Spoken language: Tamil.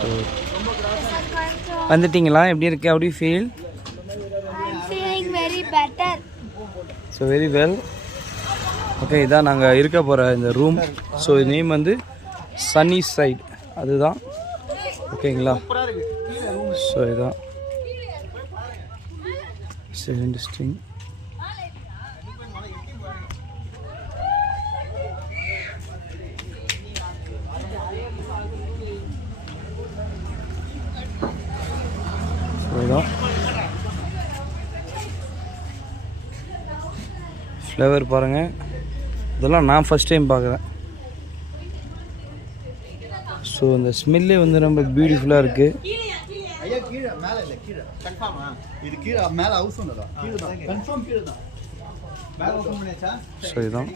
ஸோ வந்துட்டிங்களா? எப்படி இருக்கு? How do you feel? I'm feeling very better. So very well. Okay, இதான் நாங்கள் இருக்க போகிற இந்த ரூம். ஸோ நேம் வந்து சன்னி சைட், அதுதான். ஓகேங்களா? ஸோ இதுதான் சரி இன்ட்ரெஸ்டிங். ஃப்ளவர் பாருங்கள், இதெல்லாம் நான் ஃபஸ்ட் டைம் பார்க்குறேன். ஸோ இந்த ஸ்மெல்லே வந்து ரொம்ப பியூட்டிஃபுல்லாக இருக்குது. ஸோ இதுதான்